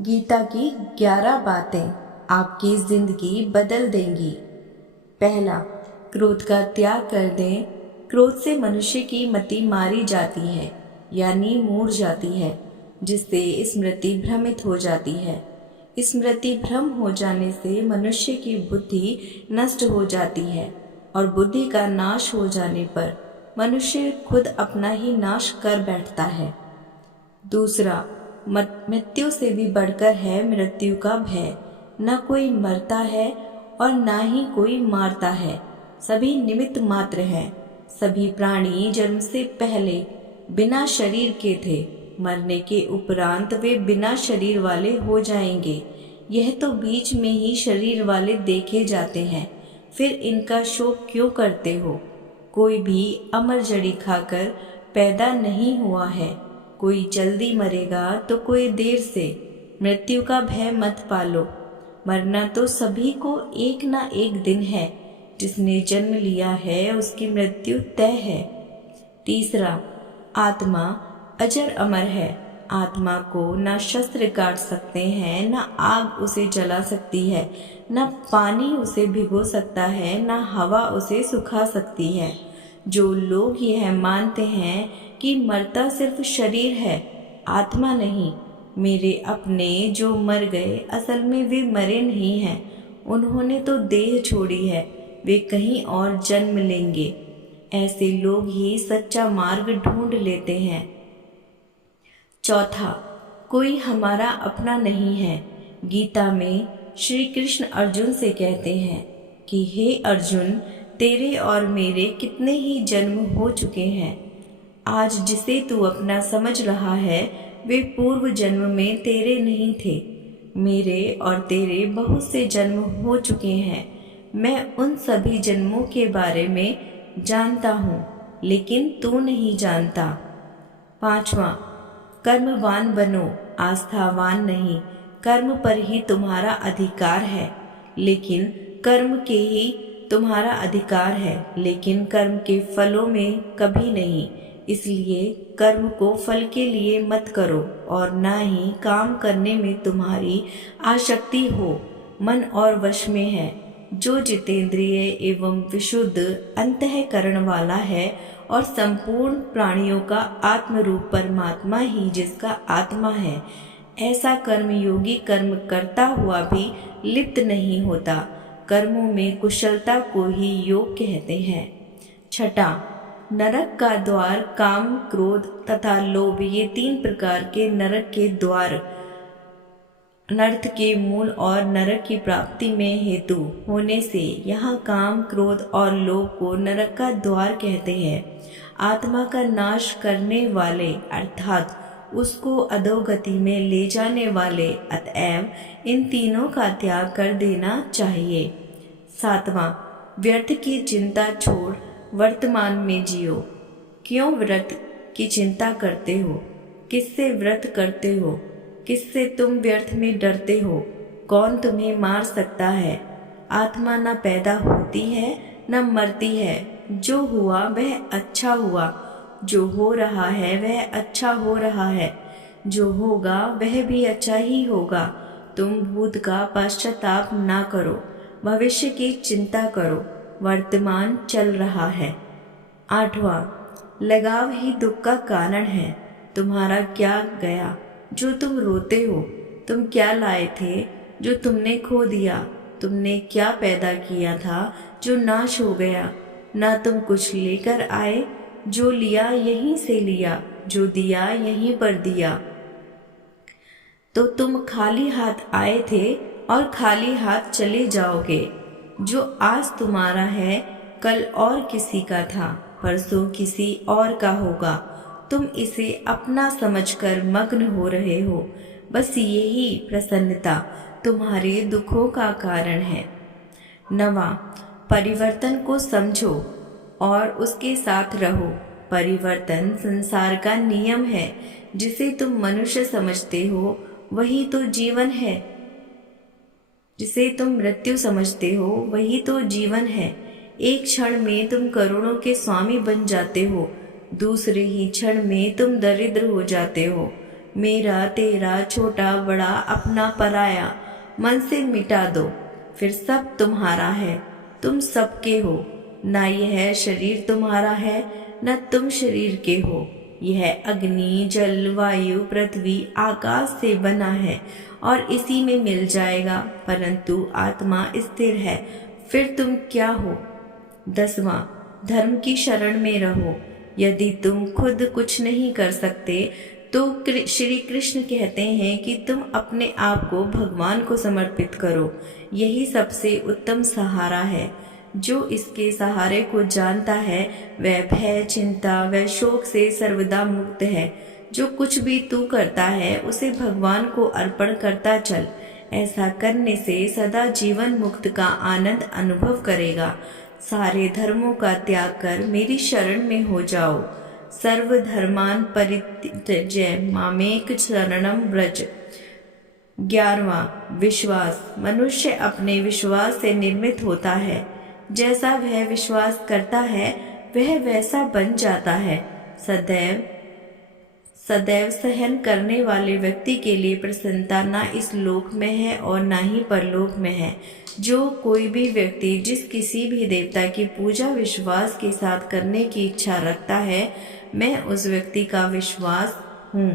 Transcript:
गीता की 11 बातें आपकी जिंदगी बदल देंगी। पहला, क्रोध का त्याग कर दें। क्रोध से मनुष्य की मति मारी जाती है, यानी मूड जाती है, जिससे स्मृति भ्रमित हो जाती है। स्मृति भ्रम हो जाने से मनुष्य की बुद्धि नष्ट हो जाती है और बुद्धि का नाश हो जाने पर मनुष्य खुद अपना ही नाश कर बैठता है। दूसरा, मृत्यु से भी बढ़कर है मृत्यु का भय। न कोई मरता है और न ही कोई मारता है, सभी निमित्त मात्र हैं। सभी प्राणी जन्म से पहले बिना शरीर के थे, मरने के उपरांत वे बिना शरीर वाले हो जाएंगे। यह तो बीच में ही शरीर वाले देखे जाते हैं, फिर इनका शोक क्यों करते हो? कोई भी अमर जड़ी खाकर पैदा नहीं हुआ है। कोई जल्दी मरेगा तो कोई देर से। मृत्यु का भय मत पालो, मरना तो सभी को एक ना एक दिन है। जिसने जन्म लिया है उसकी मृत्यु तय है। तीसरा, आत्मा अजर अमर है। आत्मा को न शस्त्र काट सकते हैं, न आग उसे जला सकती है, न पानी उसे भिगो सकता है, न हवा उसे सुखा सकती है। जो लोग यह मानते हैं कि मरता सिर्फ शरीर है, आत्मा नहीं, मेरे अपने जो मर गए असल में वे मरे नहीं हैं। उन्होंने तो देह छोड़ी है, वे कहीं और जन्म लेंगे। ऐसे लोग ही सच्चा मार्ग ढूंढ लेते हैं। चौथा, कोई हमारा अपना नहीं है। गीता में श्री कृष्ण अर्जुन से कहते हैं कि हे अर्जुन, तेरे और मेरे कितने ही जन्म हो चुके हैं। आज जिसे तू अपना समझ रहा है वे पूर्व जन्म में तेरे नहीं थे। मेरे और तेरे बहुत से जन्म हो चुके हैं। मैं उन सभी जन्मों के बारे में जानता हूँ, लेकिन तू नहीं जानता। पांचवा, कर्मवान बनो, आस्थावान नहीं। कर्म पर ही तुम्हारा अधिकार है, लेकिन कर्म के ही तुम्हारा अधिकार है, लेकिन कर्म के फलों में कभी नहीं। इसलिए कर्म को फल के लिए मत करो और ना ही काम करने में तुम्हारी आसक्ति हो। मन और वश में है। जो जितेंद्रिय एवं विशुद्ध अंतःकरण वाला है और संपूर्ण प्राणियों का आत्म रूप परमात्मा ही जिसका आत्मा है, ऐसा कर्मयोगी कर्म करता हुआ भी लिप्त नहीं होता। कर्मों में कुशलता को ही योग कहते हैं। छठा, नरक का द्वार काम, क्रोध तथा लोभ, ये 3 प्रकार के नरक के द्वार नर्थ के मूल और नरक की प्राप्ति में हेतु होने से यहाँ काम, क्रोध और लोभ को नरक का द्वार कहते हैं। आत्मा का नाश करने वाले अर्थात उसको अधोगति में ले जाने वाले, अतएव इन तीनों का त्याग कर देना चाहिए। सातवां, व्यर्थ की चिंता छोड़ वर्तमान में जियो। क्यों व्रत की चिंता करते हो? किससे व्रत करते हो? किससे तुम व्यर्थ में डरते हो? कौन तुम्हें मार सकता है? आत्मा न पैदा होती है न मरती है। जो हुआ वह अच्छा हुआ, जो हो रहा है वह अच्छा हो रहा है, जो होगा वह भी अच्छा ही होगा। तुम भूत का पश्चाताप ना करो, भविष्य की चिंता करो, वर्तमान चल रहा है। आठवां, लगाव ही दुख का कारण है। तुम्हारा क्या गया जो तुम रोते हो? तुम क्या लाए थे जो तुमने खो दिया? तुमने क्या पैदा किया था जो नाश हो गया? ना तुम कुछ लेकर आए, जो लिया यहीं से लिया, जो दिया यहीं पर दिया। तो तुम खाली हाथ आए थे और खाली हाथ चले जाओगे। जो आज तुम्हारा है कल और किसी का था, परसों किसी और का होगा। तुम इसे अपना समझकर मग्न हो रहे हो। बस यही प्रसन्नता तुम्हारे दुखों का कारण है। नवा, परिवर्तन को समझो और उसके साथ रहो। परिवर्तन संसार का नियम है। जिसे तुम मनुष्य समझते हो वही तो जीवन है। जिसे तुम मृत्यु समझते हो वही तो जीवन है। एक क्षण में तुम करोड़ों के स्वामी बन जाते हो, दूसरे ही क्षण में तुम दरिद्र हो जाते हो। मेरा तेरा छोटा बड़ा अपना पराया मन से मिटा दो, फिर सब तुम्हारा है, तुम सबके हो। ना यह शरीर तुम्हारा है, न तुम शरीर के हो। यह अग्नि जल वायु पृथ्वी आकाश से बना है और इसी में मिल जाएगा, परंतु आत्मा स्थिर है। फिर तुम क्या हो? 10वां, धर्म की शरण में रहो। यदि तुम खुद कुछ नहीं कर सकते तो श्री कृष्ण कहते हैं कि तुम अपने आप को भगवान को समर्पित करो। यही सबसे उत्तम सहारा है। जो इसके सहारे को जानता है वह भय चिंता व शोक से सर्वदा मुक्त है। जो कुछ भी तू करता है उसे भगवान को अर्पण करता चल। ऐसा करने से सदा जीवन मुक्त का आनंद अनुभव करेगा। सारे धर्मों का त्याग कर मेरी शरण में हो जाओ। सर्वधर्मान परित्यज्य मामेक शरणम व्रज। 11वां, विश्वास। मनुष्य अपने विश्वास से निर्मित होता है। जैसा वह विश्वास करता है वह वैसा बन जाता है। सदैव सदैव सहन करने वाले व्यक्ति के लिए प्रसन्नता ना इस लोक में है और ना ही परलोक में है। जो कोई भी व्यक्ति जिस किसी भी देवता की पूजा विश्वास के साथ करने की इच्छा रखता है, मैं उस व्यक्ति का विश्वास हूँ।